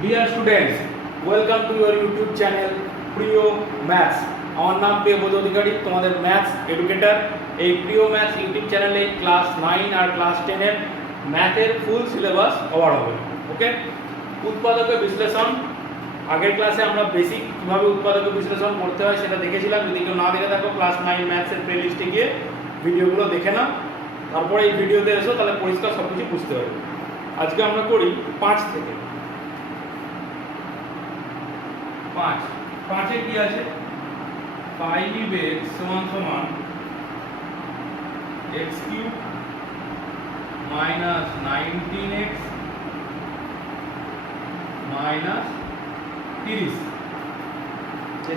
Dear students, welcome to your YouTube channel প্রিয় maths. আমার নাম প্রিয়বোধ অধিকারী, তোমাদের ম্যাথস এডুকেটর। এই প্রিয় ম্যাথস ইউটিউব চ্যানেলে ক্লাস 9 আর ক্লাস 10 এর ম্যাথের ফুল সিলেবাস কভার হবে। ওকে, উৎপাদকের বিশ্লেষণ। আগের ক্লাসে আমরা বেসিক কিভাবে উৎপাদকের বিশ্লেষণ করতে হয় সেটা দেখেছিলাম। যদি কেউ না দেখে থাকো, ক্লাস 9 ম্যাথসের প্লেলিস্টে গিয়ে ভিডিওগুলো দেখে নাও, তারপরে এই ভিডিওতে এসো, তাহলে পরিষ্কার সব কিছু বুঝতে পারবে। আজকে আমরা করি 5 থেকে। 5 কি আছে? 5x সমান x³ minus 19x minus 30।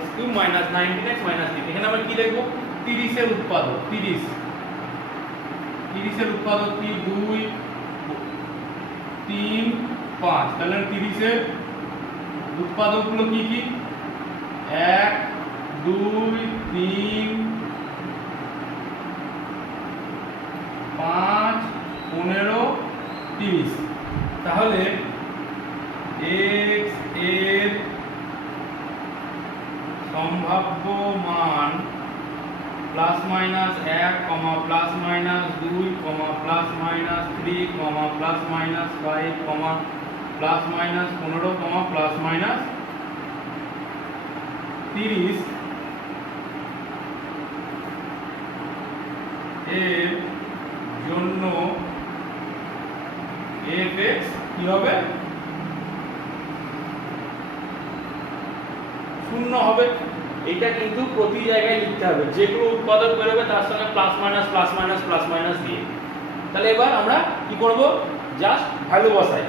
x³ minus 19x minus 30। এখানে আমরা কি লিখব? 30 এর উৎপাদক। 30 এর উৎপাদক কি? 2 3 5। তাহলে 30 এর উৎপাদকগুলো কি কি? 1 2 3 5 15 30। তাহলে x এর সম্ভাব্য মান plus minus 1 plus minus 2 plus minus 3 plus minus 5 plus minus 15 plus minus 30 এর জন্য fx কি হবে? 0 হবে। এটা কিন্তু প্রতি জায়গায় লিখতে হবে, যেগুলো উৎপাদক বেরোবে তার সঙ্গে plus minus plus minus plus minus দিয়ে। তাহলে এবার আমরা কি করব? জাস্ট ভ্যালু বসাই,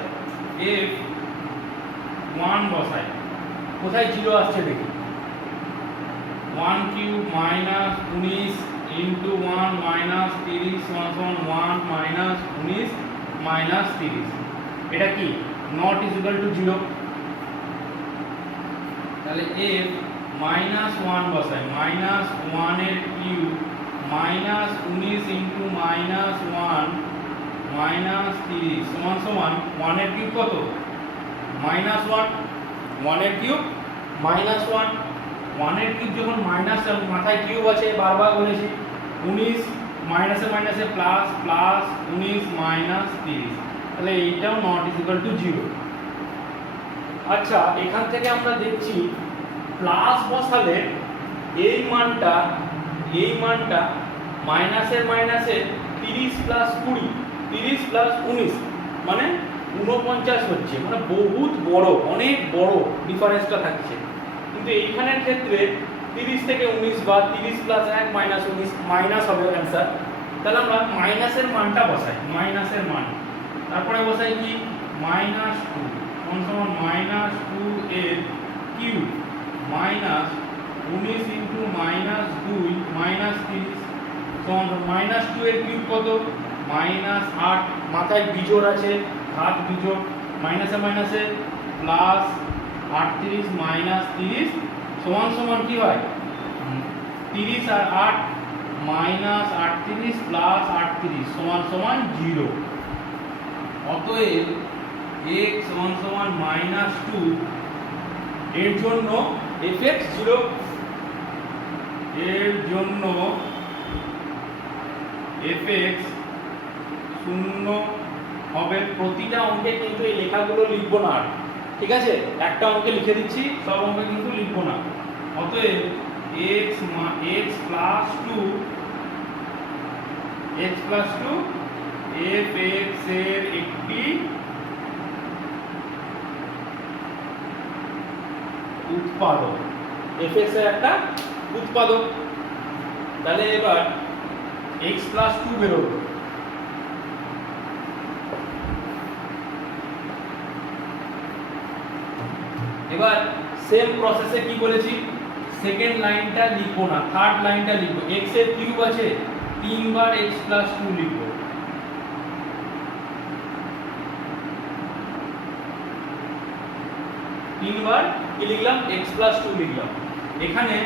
f1 বসাই। কোথায় 0 আসছে দেখি। 1³ minus 19 into 1 minus 30 সমান 1 minus 19 minus 30। এটা কি? not is equal to 0। তাহলে f -1 বসাই। -1 এর cube minus 19 into minus 1 minus 30 সমান 1 এর কিউব কত? -1। 1 এর কিউব -1। 1 এর কিউব যখন মাইনাস, মাথায় কিউব আছে, বারবার বলেছি। 19 মাইনাসে মাইনাসে প্লাস, প্লাস 19 মাইনাস 30। তাহলে এইটাও নট ইজ ইকুয়াল টু 0। আচ্ছা, এখান থেকে আমরা দেখছি প্লাস বসালে এই মানটা মাইনাসের মাইনাসে 30 প্লাস 20, 30 প্লাস 19 মানে 49 হচ্ছে। মানে বহুত বড়, অনেক বড় ডিফারেন্সটা থাকছে। কিন্তু এইখানের ক্ষেত্রে 30 থেকে 19 বা 30 প্লাস 1 মাইনাস 19 মাইনাস হবে অ্যান্সার। তাহলে আমরা মাইনাসের মানটা বসাই, মাইনাসের মান। তারপরে বসাই কি? -2 সমান -2 এর কিউব মাইনাস 19 ইন্টু -2 মাইনাস 30 সমান -2 এর কিউব কত? -8। মাথায় বিজোড় আছে, হাত বিজোড়, মাইনাসে মাইনাসে প্লাস 38 মাইনাস 30 সমান কি হয়? 30 আর 8 মাইনাস 38 প্লাস 38 সমান 0। অতএব x সমান -2 এর জন্য fx 0। এর জন্য fx 0 হবে। প্রতিটা অঙ্কে কিন্তু এই লেখাগুলো লিখবো না, ঠিক আছে? একটা অঙ্কে লিখে দিচ্ছি, সব অঙ্কে কিন্তু লিখবো না। অতএব x প্লাস 2 fx এর একটি উৎপাদক। fx এর একটা উৎপাদক। তাহলে এবার x প্লাস 2 বেরোবে। এবার সেম প্রসেসে কি বলেছি? সেকেন্ড লাইনটা লিখবো না, থার্ড লাইনটা লিখবো। x এর কিউব আছে, 3 বার x প্লাস 2 লিখবো। তিনবার কি লিখলাম? x প্লাস 2 লিখলাম। এখানে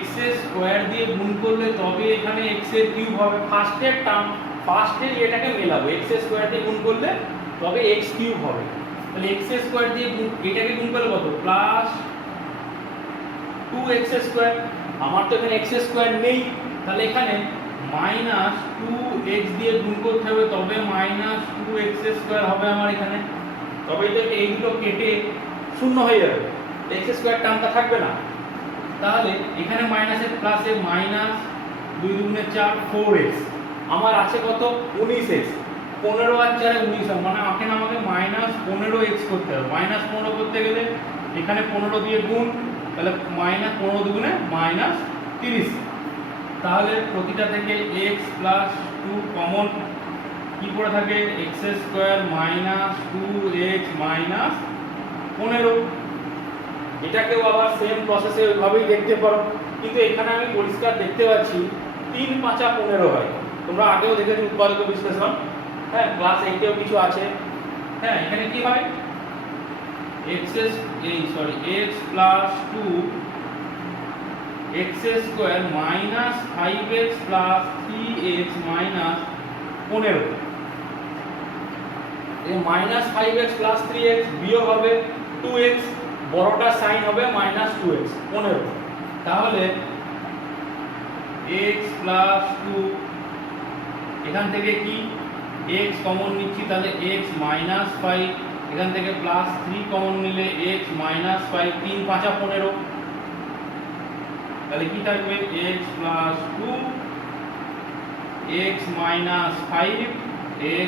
x এর স্কয়ার দিয়ে গুণ করলে তবে এখানে x এর কিউব হবে। ফার্স্টের এটাকে মেলাবো, x এর স্কয়ার দিয়ে গুণ করলে তবে x কিউব হবে। তাহলে x স্কয়ার দিয়ে গুণ, এটাকে গুণ করলে কত প্লাস 2x স্কয়ার। আমার তো এখানে x স্কয়ার নেই, তাহলে এখানে মাইনাস 2x দিয়ে গুণ করতে হবে, তবে মাইনাস 2x স্কয়ার হবে আমার এখানে। তবেই তো এই দুটো কেটে শূন্য হয়ে যাবে, x স্কয়ার টার্মটা থাকবে না। তাহলে এখানে মাইনাসে প্লাসে মাইনাস 2 দুগুণে 4 4x, আমার আছে কত 19x। 15 আর 4 19 হয়, মানে আমাকে মাইনাস 15x করতে হবে। মাইনাস 15 করতে গেলে এখানে 15 দিয়ে গুণ, তাহলে মাইনাস 15 দুগুণে মাইনাস 30। তাহলে প্রতিটা থেকে x প্লাস 2 কমন, কি পড়ে থাকে x square minus 2x minus 15। এটাকেও আবার সেম প্রসেসে ওইভাবেই দেখতে পারো, কিন্তু এখানে আমি পরিষ্কার দেখতে পাচ্ছি 3 5 15 হয়। তোমরা আগেও দেখেছো উৎপাদক বিশ্লেষণ, হ্যাঁ ক্লাস 8এও কিছু আছে। হ্যাঁ এখানে কি হয় x plus 2 x square minus 5x plus 3x minus 15। এই মাইনাস 5x প্লাস 3x বিয়োগ হবে 2x, বড়টা সাইন হবে মাইনাস 2x 15। তাহলে x প্লাস 2, এখান থেকে কি x কমন নিচ্ছি, তাহলে x মাইনাস 5, এখান থেকে প্লাস 3 কমন নিলে x মাইনাস 5, 3 5 15। তাহলে কি থাকবে x plus 2 x minus 5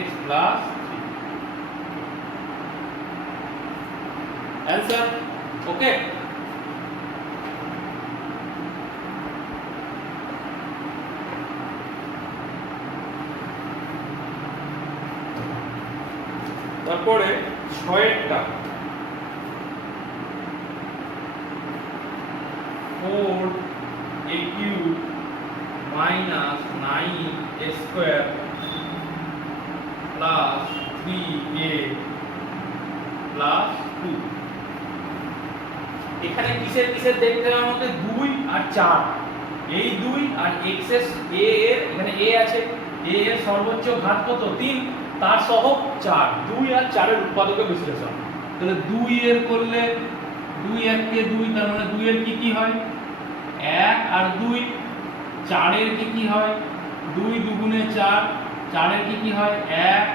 x plus 3। Answer okay. তারপরে 6এরটা 4a³ minus 9a square plus 3a plus 2। এখানে কিসের কিসের দেখতে হবে আমাকে 2 আর 4। এই 2 আর x এর a এর, এখানে a আছে, a এর সর্বোচ্চ ঘাত কত 3, তার সহগ 4। 2 আর 4 এর উৎপাদকের বিশ্লেষণ। তাহলে 2 এর করলে 2 1 কে 2, তার মানে 2 এর কি হয় 1 আর 2। 4 এর কি হয় 2 দুগুণে 4, 4 এর কি হয় 1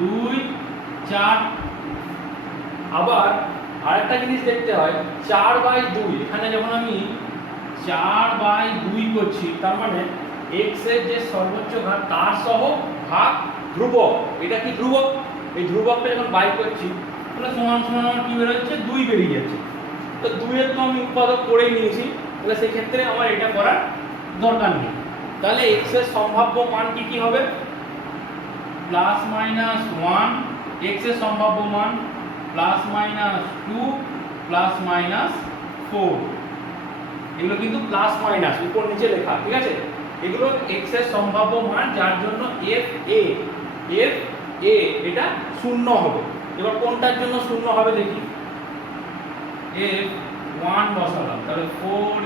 2 4। আবার আরেকটা জিনিস দেখতে হয় 4/2, এখানে যখন আমি 4/2 করছি, তার মানে x এর যে সর্বোচ্চ ঘাত তার সহগ ভাগ ধ্রুবক। এটা কি ধ্রুবক, এই ধ্রুবকটা যখন বাই করছি তাহলে সমান সমান আমার কি বের হচ্ছে 2 বেরিয়ে যাচ্ছে। তো 2 এর তো আমি উৎপাদক করেই নিয়েছি, তাহলে সেই ক্ষেত্রে আমার এটা করার দরকার নেই। তাহলে x এর সম্ভাব্য মান কি হবে প্লাস মাইনাস 1, x এর সম্ভাব্য মান প্লাস মাইনাস 2 প্লাস মাইনাস 4। এগুলো কিন্তু প্লাস মাইনাস উপর নিচে লেখা, ঠিক আছে। এগুলো x এর সম্ভাব্য মান, যার জন্য f a এটা শূন্য হবে। এবার কোনটার জন্য শূন্য হবে দেখি, f 1 বসালাম, তাহলে 4 *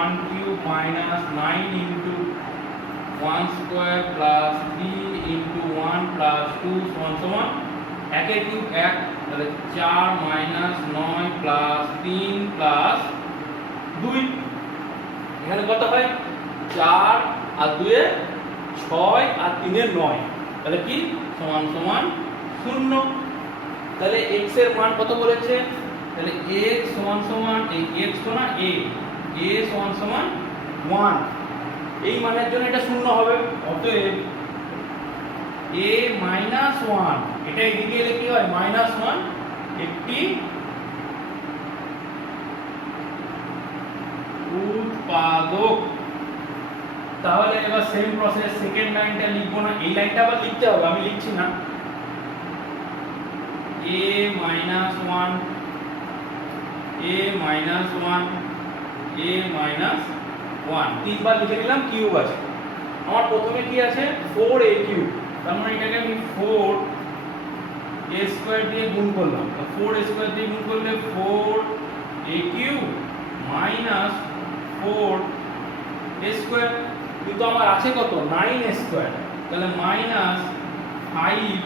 1³ মাইনাস 9 * 1 স্কয়ার প্লাস 3 * 1 প্লাস 2 সমান সমান 1 এর কিউব 1, তাহলে 4 মাইনাস 9 প্লাস 3 প্লাস 2। এখানে কত হয় 4 আর 2 এর 6 আর 3 এর 9, তাহলে কি সমান সমান 0। তাহলে x এর মান কত বলেছে, তাহলে x সমান সমান এই x তো না a সমান সমান 1, এই মানের জন্য এটা 0 হবে। অতএব a মাইনাস 1, এটা এদিকে এলে কি হয় মাইনাস 1, একটি উৎপাদক। তাহলে এবার সেম প্রসেস সেকেন্ড লাইনটা লিখবো না, এই লাইনটা আবার লিখতে হবে, আমি লিখছি না। a মাইনাস 1 তিনবার লিখে নিলাম, কিউব আছে আমার। প্রথমে কি আছে 4a³, তার মানে এটাকে আমি 4a² দিয়ে গুণ করলাম। 4a² দিয়ে গুণ করলে 4a³ মাইনাস 4a², কিন্তু আমার আছে কত 9a², তাহলে মাইনাস 5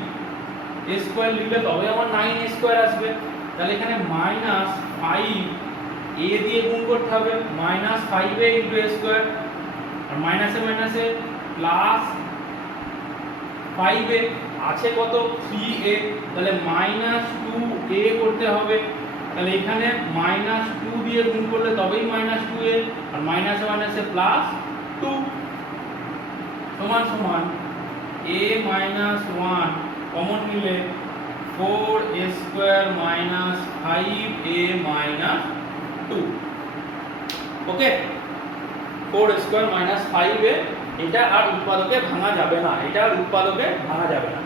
এ স্কোয়ার লিখলে তবে আমার 9 এ স্কোয়ার আসবে। তাহলে এখানে মাইনাস 5 এ দিয়ে গুণ করতে হবে, মাইনাস 5a ইন্টু এ স্কোয়ার, আর মাইনাসে মাইনাসে প্লাস 5a আছে কত 3a, তাহলে মাইনাস 2a করতে হবে। তাহলে এখানে মাইনাস 2 দিয়ে গুণ করলে তবেই মাইনাস 2a, আর মাইনাসে মাইনাসে প্লাস 2 সমান সমান a মাইনাস 1 কমন নিলে 4a square minus 5a minus 2। ওকে, 4 স্কোয়ার মাইনাস 5a, এটা আর উৎপাদকে ভাঙা যাবে না, এটা আর উৎপাদকে ভাঙা যাবে না।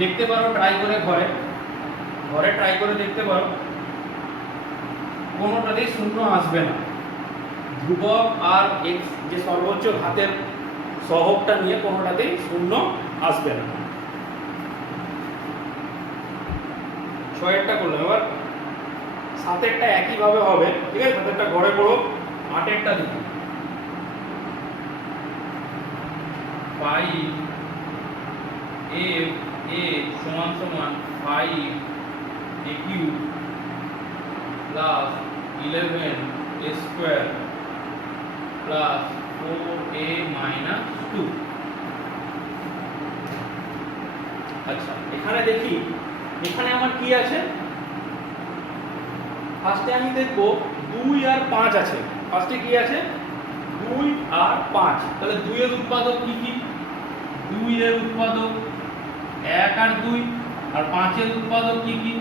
দেখতে পারো ট্রাই করে ঘরে ট্রাই করে দেখতে পারো, কোনোটাতেই শূন্য আসবে না। ধ্রুবক আর x যে সর্বোচ্চ ঘাতের সহগটা নিয়ে কোনোটাতেই শূন্য আসবে না। 6এরটা করলাম, এবার 7এরটা একই ভাবে হবে, ঠিক আছে? 7এরটা ঘরে করো, 8এরটা দিকে 5a সমান সমান 5a cube plus 11a square plus 4a minus 2। আচ্ছা, এখানে দেখি এখানে আমার কি আছে। ফার্স্টে আমি দেখব 2 আর 5 আছে। ফার্স্টে কি আছে? 2 আর 5। তাহলে 2 এর উৎপাদক কি কি? 2 এর উৎপাদক 1 আর 2, আর 5 এর উৎপাদক কি কি?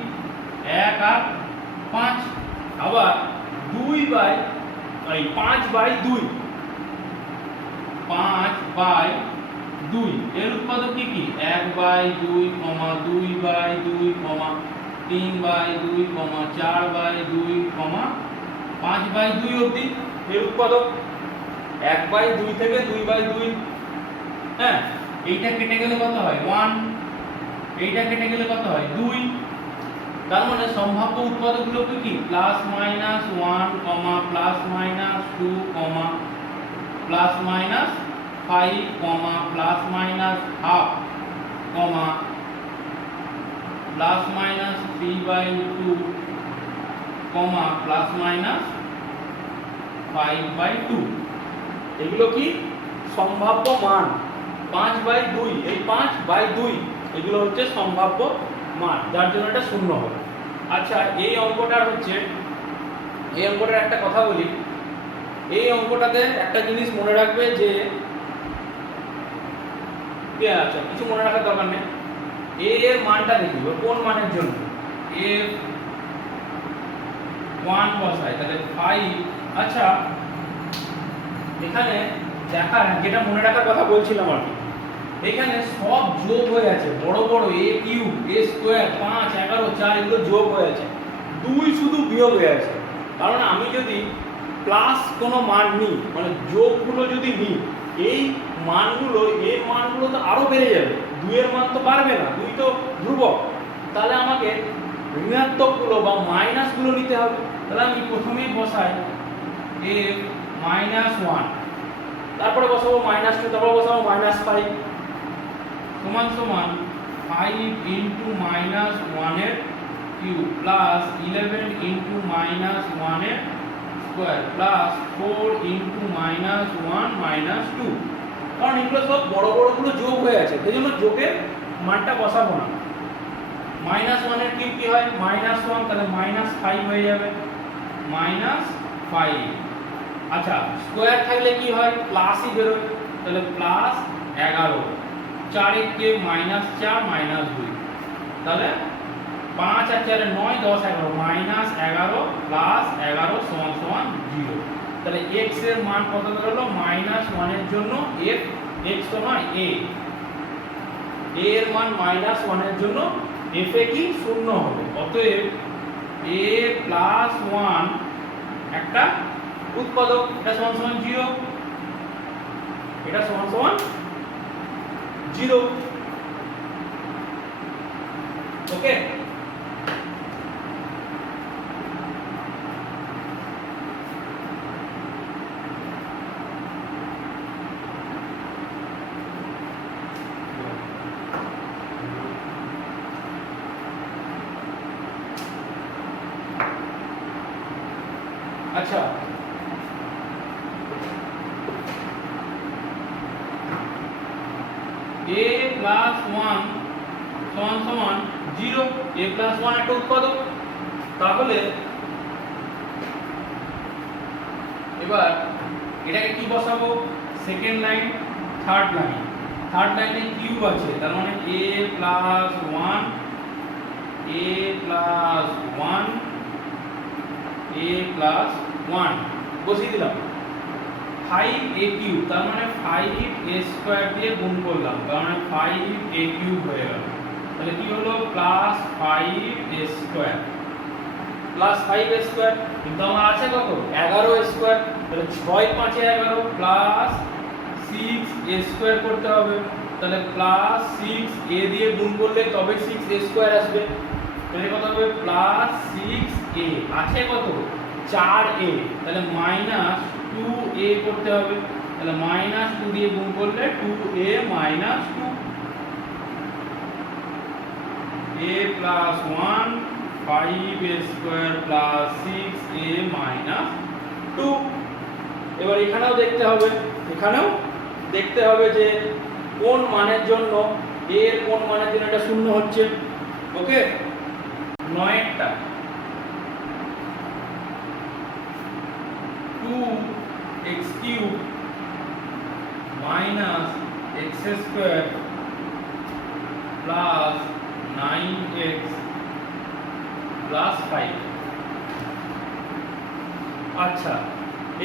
1 আর 5। আবার 5/2 5/2 এর উৎপাদক কি কি? 1/2, 2/2, 3/2, 4/2, 5/2 অবধি এর উৎপাদক। 1/2 থেকে 2/2, হ্যাঁ, এইটা কেটে গেলে কত হয়? 1, এইটা কেটে গেলে কত হয়? 2। তার মানে সম্ভাব্য উৎপাদকগুলো কি কি? Plus minus 1, plus minus 2, plus minus 5, plus minus half, plus minus 3/2, plus minus 5/2। এগুলো কি? সম্ভাব্য মান। 5/2, এই 5/2 এগুলো হচ্ছে সম্ভাব্য মান, যার জন্য এটা শূন্য হবে। আচ্ছা, এই অঙ্কটার একটা কথা বলি। এই অঙ্কটাতে একটা জিনিস মনে রাখবে যে আচ্ছা, কিছু মনে রাখার দরকার নেই। a এর মানটা দেখব কোন মানের জন্য। a 1 বসাই, তাহলে 5। আচ্ছা, এখানে দেখা যেটা মনে রাখার কথা বলছিলাম আর কি, এখানে সব যোগ হয়ে আছে, বড় বড় a কিউব, a স্কোয়ার, 5, 11, 4 এগুলো যোগ হয়ে আছে, 2 শুধু বিয়োগ হয়ে আছে। কারণ আমি যদি প্লাস কোনো মান নিই, মানে যোগগুলো যদি নিই, এই মানগুলো এর মানগুলো তো আরো বেড়ে যাবে, 2 এর মান তো বাড়বে না, 2 তো ধ্রুবক। তাহলে আমাকে ঋণাত্মকগুলো বা মাইনাসগুলো নিতে হবে। তাহলে আমি প্রথমেই বসাই a -1, তারপরে বসাবো -2, তারপরে বসাবো -5 সমান সমান 5 ইন্টু -1 এর কিউব প্লাস 11 ইন্টু -1 এর স্কোয়ার প্লাস 4 ইন্টু -1 -2। কারণ এগুলো সব বড় বড়গুলো যোগ হয়ে আছে, সেই জন্য যোগের মানটা বসাবো না। -1 এর কিউব কি হয়? -1, তাহলে -5 হয়ে যাবে, -5। আচ্ছা, স্কোয়ার থাকলে কি হয়? প্লাসই বেরোয়, তাহলে প্লাস 11, 4 এর কে -4 -2, তাহলে 5 আর 4 9, 10, 11 -11 প্লাস 11 সমান সমান 0। তাহলে x এর মান কত বেরোলো? -1 এর জন্য x সমান a এর মান -1 এর জন্য f এ কি? 0 হবে। অতএব a + 1 একটা উৎপাদক, এটা সমান সমান 0, এটা সমান সমান 0। ওকে, আচ্ছা a প্লাস 1 সমান সমান 0, a প্লাস 1 একটা উৎপাদক। তাহলে এবার এটাকে কি বসাবো, সেকেন্ড লাইন থার্ড লাইনে কিউব আছে, তার মানে a plus 1 a plus 1 a plus 1 বসিয়ে দিলাম। 5a কিউব তার মানে 5a স্কয়ার দিয়ে গুণ করলাম, তার মানে 5a কিউব হয়ে গেল। তাহলে কি হলো, plus 5a square plus 5a square, কিন্তু আমার আছে কত 11a স্কয়ার, তাহলে 6 5 11 প্লাস 6a স্কয়ার করতে হবে, তাহলে প্লাস 6a দিয়ে গুণ করলে তবে 6a স্কয়ার আসবে। তাহলে কত হবে, প্লাস 6a আছে কত 4a, তাহলে মাইনাস 2a করতে হবে, তাহলে মাইনাস 2 দিয়ে গুণ করলে 2a minus 2, a plus 1 5a square plus 6a minus 2। এবার এখানেও দেখতে হবে যে কোন মানের জন্য a এর কোন মানের জন্য এটা শূন্য হচ্ছে। ওকে, 9 এরটা 2x cube minus x square plus 9x plus 5। আচ্ছা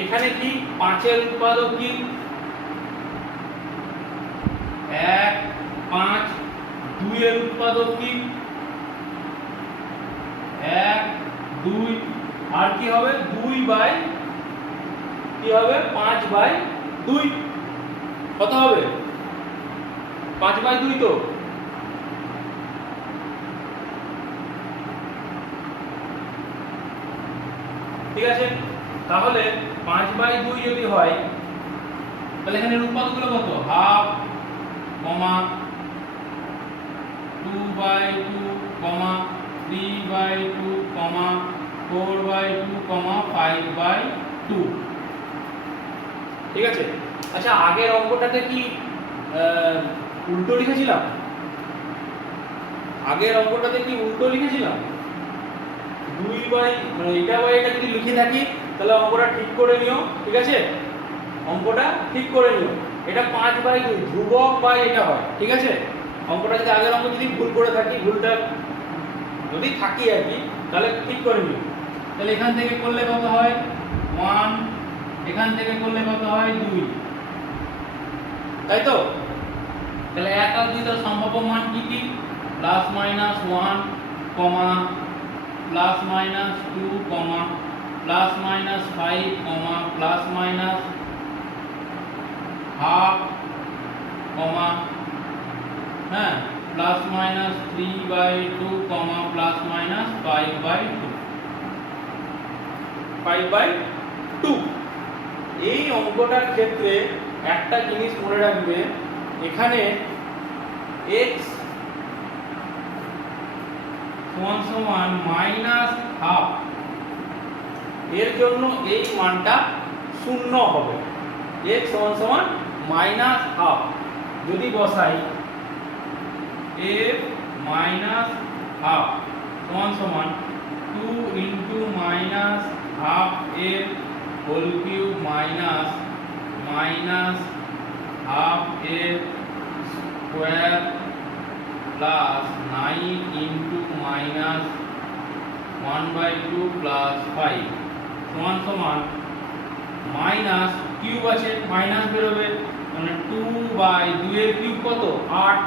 এখানে কি 5 এর উৎপাদক কি, 1 5, 2 এর উৎপাদক কি 1 2, আর কি হবে 2 বাই কি হবে 5 বাই 2, কত হবে 5 বাই 2 তো। ঠিক আছে, তাহলে 5 বাই 2 যদি হয় তাহলে এখানে উৎপাদকগুলো কত, half comma 2 by 2 comma 3 by 2 comma 4 by 2 comma 5 by 2। ঠিক আছে, আচ্ছা আগের অঙ্কটাতে কি উল্টো লিখেছিলাম, উল্টো লিখেছিলাম 2 বাই মানে এটা বাই এটা যদি লিখে থাকি তাহলে অঙ্কটা ঠিক করে নিও। ঠিক আছে, অঙ্কটা ঠিক করে নিও, এটা 5 বাই 2 ধ্রুবক বাই এটা হয়। ঠিক আছে, অঙ্কটা যদি আগের অঙ্ক যদি ভুল করে থাকি, ভুলটা যদি থাকি আর কি, তাহলে ঠিক করে নিও। তাহলে এখান থেকে করলে কত হয় 1, এখান থেকে করলে কত হয় 2, তাই তো। তাহলে 1 আর 2 এর সম্ভাব্য মান কি কি, plus minus 1 comma plus minus 2 comma plus minus 5 comma plus minus half comma হ্যাঁ plus minus 3 by 2 comma plus minus 5 by 2, 5 by 2। এই অঙ্কটার ক্ষেত্রে একটা জিনিস মনে রাখবে, এখানে x সমান সমান মাইনাস হাফ, এর জন্য এই মানটা শূন্য হবে। x সমান সমান মাইনাস হাফ যদি বসাই f মাইনাস হাফ সমান সমান 2 ইন্টু মাইনাস হাফ এর whole cube minus minus half এর square plus 9 into minus 1/2 plus 5 সমান সমান মাইনাস কিউব আছে মাইনাস বেরোবে, মানে 2 বাই 2 এর কিউব কত 8,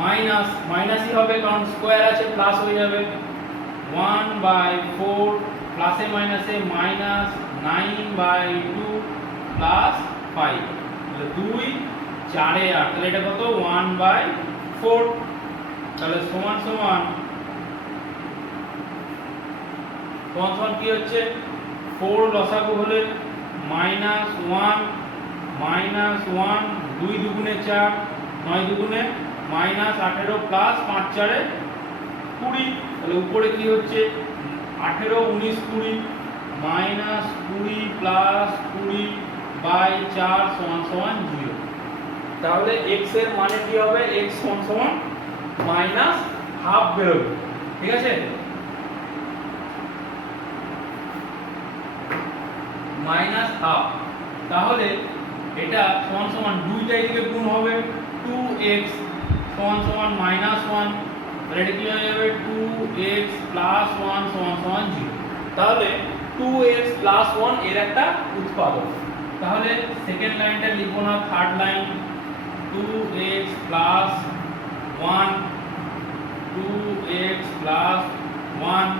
মাইনাস মাইনাসই হবে কারণ স্কোয়ার আছে প্লাস হয়ে যাবে, 1/4 প্লাসে মাইনাসে মাইনাস 9/2 প্লাস 5, তাহলে 2 4 এ 8, তাহলে এটা কত 1/4। তাহলে সমান সমান কি হচ্ছে 4 লসাগু হলে মাইনাস 1 2 দুগুণে 4 9 দুগুণে মাইনাস 18 প্লাস 5 4 20, তাহলে উপরে কি হচ্ছে 18 19 20 মাইনাস 20 প্লাস 20 বাই 4 সমান সমান 0। তাহলে x এর মানে কি হবে? x সমান সমান মাইনাস হাফ বেরোবে, ঠিক আছে? Minus half. তাহলে এটা সমান সমান 2টা এদিকে গুণ হবে, 2x সমান সমান মাইনাস 1, তাহলে এটা কি হয়ে যাবে 2x প্লাস 1 সমান সমান 0। তাহলে 2x প্লাস 1 এর একটা উৎপাদক। তাহলে সেকেন্ড লাইনটা লিখব না, third line 2x plus 1, 2x plus 1,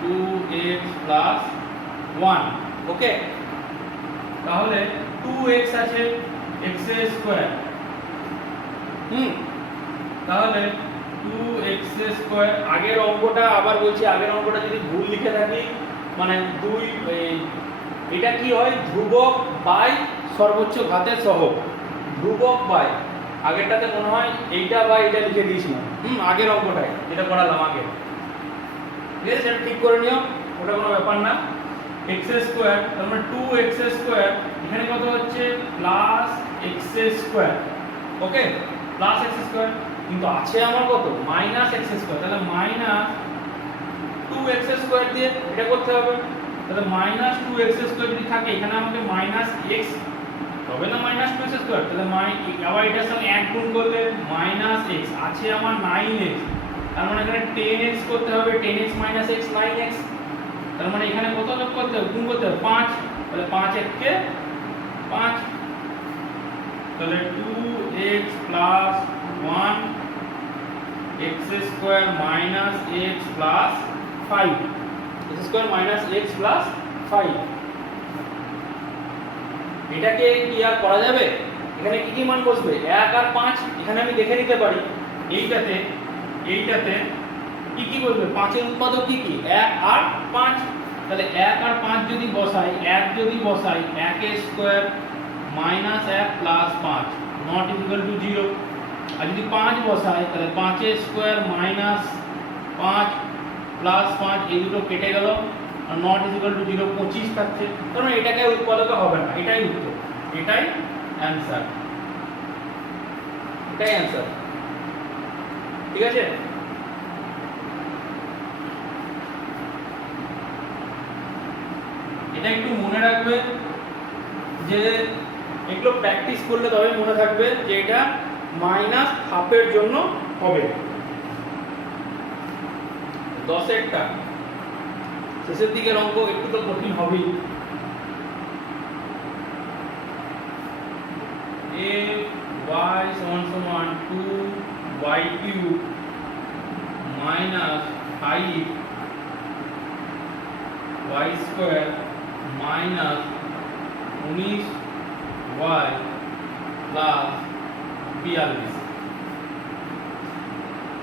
2x plus 1, ওকে? তাহলে 2x আছে x এর স্কয়ার, তাহলে 2x এর স্কয়ার। আগের অঙ্কটা আবার বলছি, আগের অঙ্কটা যদি ভুল লিখে থাকি মানে 2 এটা কি হয়? ধ্রুবক বাই সর্বোচ্চ ঘাতের সহগ, ধ্রুবক বাই। আগেরটাতে মনে হয় এইটা বা এটা লিখে দিয়েছিলাম, আগের অঙ্কটায় যেটা করালাম আগে, ঠিক আছে? সেটা ঠিক করে নিও, ওটা কোনো ব্যাপার না। x স্কয়ার, তার মানে 2x স্কয়ার, এখানে কত হচ্ছে প্লাস x স্কয়ার, ওকে? প্লাস x স্কয়ার, কিন্তু আছে আমার কত? Minus x square. তাহলে মাইনাস 2x স্কয়ার দিয়ে এটা করতে হবে। তাহলে মাইনাস 2x স্কয়ার যদি থাকে, এখানে আমাকে মাইনাস x হবে না, মাইনাস 2x স্কয়ার। তাহলে আবার এটার সঙ্গে 1 গুণ করলে মাইনাস x, আছে আমার 9x, তার মানে এখানে 10x করতে হবে, 10x মাইনাস x 9x। তার মানে এখানে কত যোগ করতে হবে? গুণ করতে হবে 5, তাহলে 5 কে 5, তাহলে 2x plus 1 x square minus x plus 5, x square minus x plus 5। এটাকে কি আর করা যাবে? এখানে কি কি মান বসবে? 1 আর 5, এখানে আমি দেখে নিতে পারি। এইটাতে কি কি বসবে? 5 এর উৎপাদক কি কি? 1 আর 5। তাহলে 1 আর 5 যদি বসাই, 1 যদি বসাই, 1 এর square minus 1 plus 5 not equal to 0। আর যদি 5 বসাই, তাহলে 5 এর স্কয়ার মাইনাস 5 প্লাস 5, এই দুটো কেটে গেল, আর নট ইকুয়াল টু 0, 25 থাকছে। কারণ এটাকে উৎপাদক হবে না, এটাই উত্তর, এটাই অ্যানসার, এটাই অ্যানসার, ঠিক আছে? এটা একটু মনে রাখবে যে এগুলো প্র্যাকটিস করলে তবে মনে থাকবে যে এটা মাইনাস হাফের জন্য হবে। 10 এরটা শেষের দিকের অঙ্ক একটু তো কঠিন হবেই। a y সমান সমান 2y³ minus 5y² minus 19y plus 42,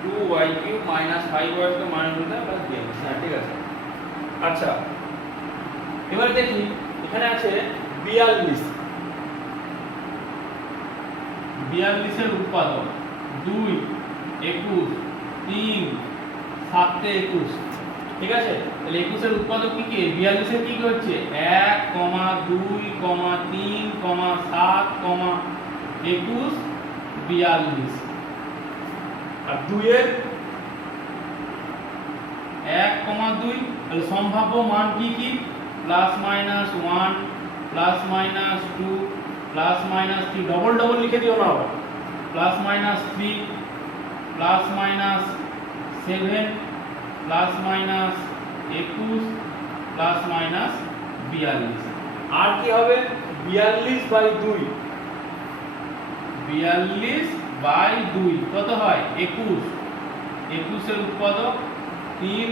2y³ minus 5y² minus 19y plus 42, হ্যাঁ ঠিক আছে। আচ্ছা, এবারে দেখি এখানে আছে 42, 42 এর উৎপাদক 2, 21, 3, 7 তে 21, ঠিক আছে? তাহলে 21 এর উৎপাদক কি কি? 42 এর কি কি হচ্ছে? 1, 2, 3, 7, 21, 42। আর 2 এর 1, 2, তাহলে সম্ভাব্য মান কি কি? Plus minus 1, plus minus 2, plus minus 3, double double লিখে দিও না আবার, plus minus 3, plus minus 7, plus minus 21, plus minus 42। আর কি হবে? 42/2, 42/2 কত হয়? 21, 21 এর উৎপাদক 3,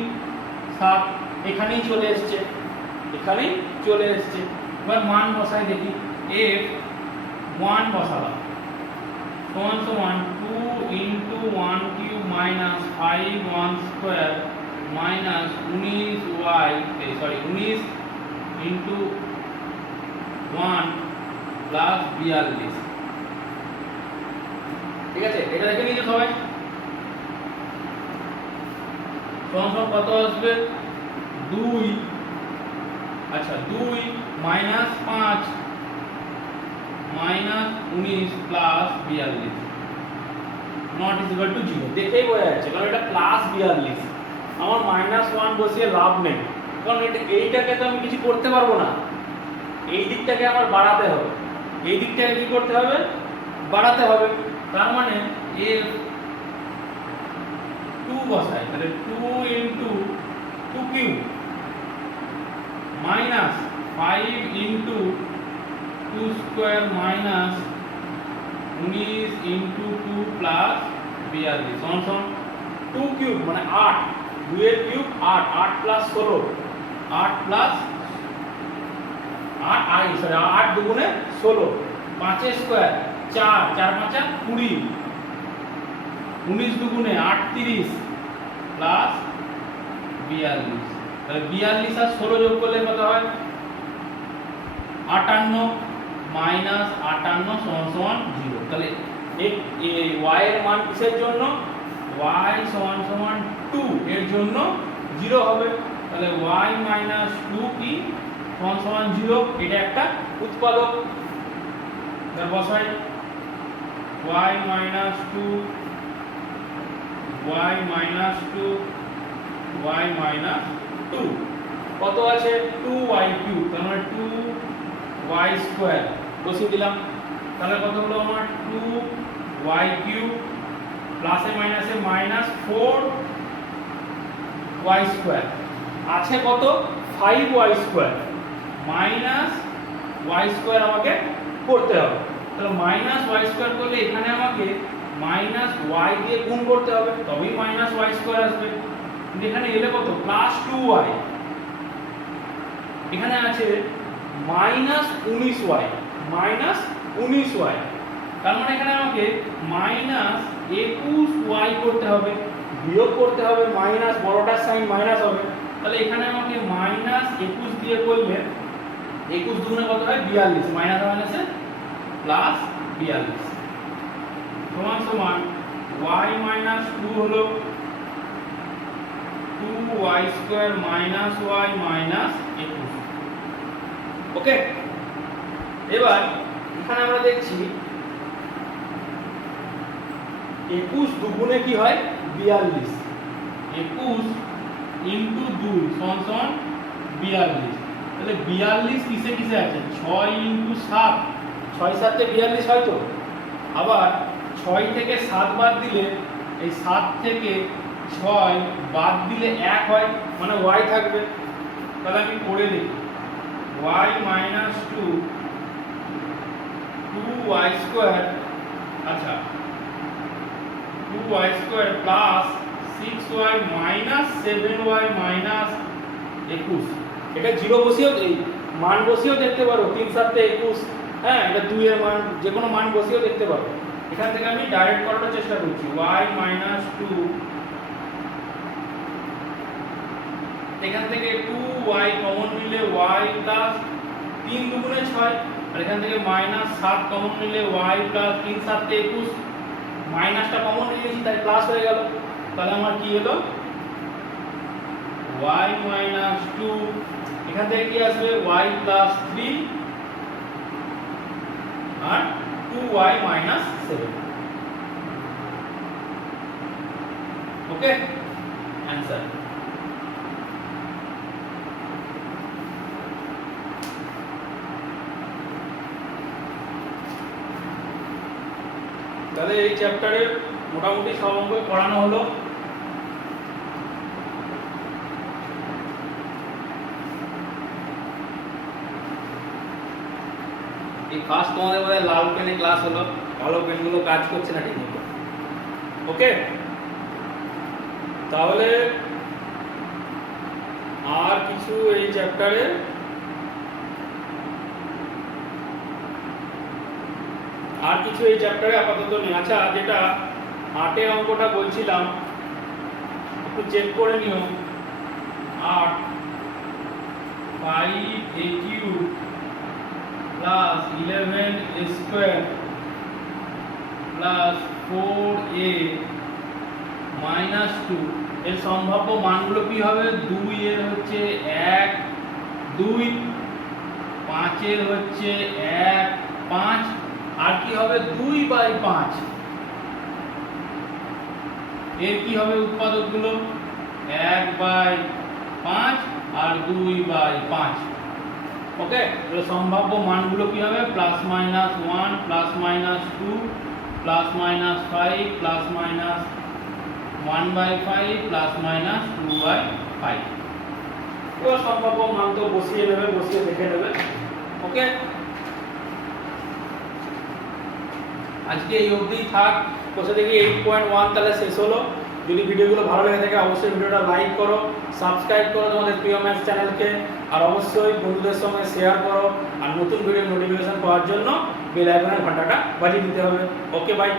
7, এখানেই চলে এসেছে, এখানেই চলে এসেছে। এবার মান বসাই দেখি। f 1 বসালাম সমান সমান 2 × 1³ মাইনাস 5 1² মাইনাস 19y, 19 × 1 প্লাস 42, ঠিক আছে? এটা দেখে নিয়ে সবাই সমান সমান কত আসবে? 2 আচ্ছা 2 minus 5 minus 19 plus 42 not is equal to 0। দেখেই বোঝা যাচ্ছে কারণ এটা প্লাস 42, আমার মাইনাস 1 বসিয়ে লাভ নেই, কারণ এইটাকে তো আমি কিছু করতে পারবো না, এই দিকটাকে আমার বাড়াতে হবে, এই দিকটাকে কি করতে হবে, বাড়াতে হবে। তার মানে এ 2 বসাই, তাহলে 2 into 2 cube minus 5 into 2 square minus 19 into 2 plus 42 সমান সমান 2 কিউব মানে 8, 2 এর কিউব 8, 8 প্লাস 16, 8 প্লাস 8 দুগুণে 16, 5 এর স্কয়ার 4, 4 5 20, 19 দুগুণে 38 প্লাস 42, তাহলে 42 আর 16 যোগ করলে কত হয় 58 মাইনাস 58 সমান সমান 0। তাহলে এই y এর মান কিসের জন্য, y সমান সমান 2 এর জন্য 0 হবে। তাহলে y মাইনাস 2 কি সমান সমান 0, এটা একটা উৎপাদক। তাহলে বসাই y minus 2, y minus 2, y minus 2 কত আছে 2y কিউব, তার মানে 2y স্কয়ার বসিয়ে দিলাম। তাহলে কত হলো আমার 2y কিউব প্লাসে মাইনাসে মাইনাস 4y স্কয়ার আছে কত 5y square minus y square আমাকে করতে হবে। তাহলে মাইনাস y স্কয়ার করলে এখানে আমাকে মাইনাস y দিয়ে গুণ করতে হবে, তবেই মাইনাস y স্কয়ার আসবে। কিন্তু এখানে এলে কত প্লাস 2y, এখানে আছে মাইনাস 19y, মাইনাস 19y, তার মানে এখানে আমাকে মাইনাস 21y করতে হবে, বিয়োগ করতে হবে, মাইনাস বড়টার সাইন মাইনাস হবে। তাহলে এখানে আমাকে মাইনাস 21 দিয়ে করলে 21 দুগুণে কত হয় 42, মাইনাস মাইনাসে প্লাস 42 সমান সমান y মাইনাস 2 হলো 2y square minus y minus 21। ওকে, এবার এখানে আমরা দেখছি 21 দুগুণে কি হয় 42, 21 ইনটু 2 সমান সমান 42। তাহলে 42 কিসে কিসে আছে 6 ইনটু 7, 6 7 এ 42 হয় তো। আবার 6 থেকে 7 বাদ দিলে এই 7 থেকে 6 বাদ দিলে 1 হয়, মানে y থাকবে। তাহলে আমি করে দেখি y মাইনাস 2 2y স্কয়ার, আচ্ছা 2y square plus 6y minus 7y minus 21, এটা 0 বসিয়েও এই মান বসিয়েও দেখতে পারো, 3 7 21, হ্যাঁ এটা 2 এর মান যে কোনো মান বসিয়েও দেখতে পারো। এখান থেকে আমি ডাইরেক্ট করার চেষ্টা করছি y মাইনাস 2, এখান থেকে 2y কমন নিলে y প্লাস 3 দুগুণে 6, আর এখান থেকে মাইনাস 7 কমন নিলে y প্লাস 3 7 তে 21, মাইনাসটা কমন নিয়েছি তাই প্লাস হয়ে গেল। তাহলে আমার কি হলো y মাইনাস 2, এখান থেকে কি আসবে y প্লাস 3 আর 2y মাইনাস 7। ওকে, आंसर। তাহলে এই চ্যাপ্টারে মোটামুটি সব অঙ্ক পড়ানো হলো। এই ফার্স্ট তোমাদের বোধহয় লাল পেনে ক্লাস হলো, কালো পেনগুলো কাজ করছে না ঠিক মতো। ওকে, তাহলে আর কিছু এই চ্যাপ্টারে আপাতত নেই। আচ্ছা, যেটা 8 অঙ্কটা বলছিলাম একটু চেক করে নিও। 8 5a cube plus 11a square plus 4a minus 2 এর সম্ভাব্য মানগুলো কি হবে? 2 এর হচ্ছে 1, 2, 5 হচ্ছে 1, 5, আর কি হবে 2/5। এর কি হবে উৎপাদকগুলো 1/5 আর 2/5। ওকে, তাহলে সম্ভাব্য মানগুলো কি হবে +-1 +-2 +-5 +-1/5 +-2/5। এবার সম্ভাব্য মান তো বসিয়ে নেবে, বসিয়ে দেখে নেবে। ওকে, আজকে এই অবধি থাক। কোথা থেকে 8.1 তাহলে শেষ হলো। যদি ভিডিওগুলো ভালো লেগে থাকে অবশ্যই ভিডিওটা লাইক করো, সাবস্ক্রাইব করো তোমাদের প্রিয় ম্যাথস চ্যানেলকে, আর অবশ্যই বন্ধুদের সঙ্গে শেয়ার করো। আর নতুন ভিডিওর নোটিফিকেশন পাওয়ার জন্য বেল আইকনের ঘন্টাটা বাজিয়ে দিতে হবে। ওকে, বাই।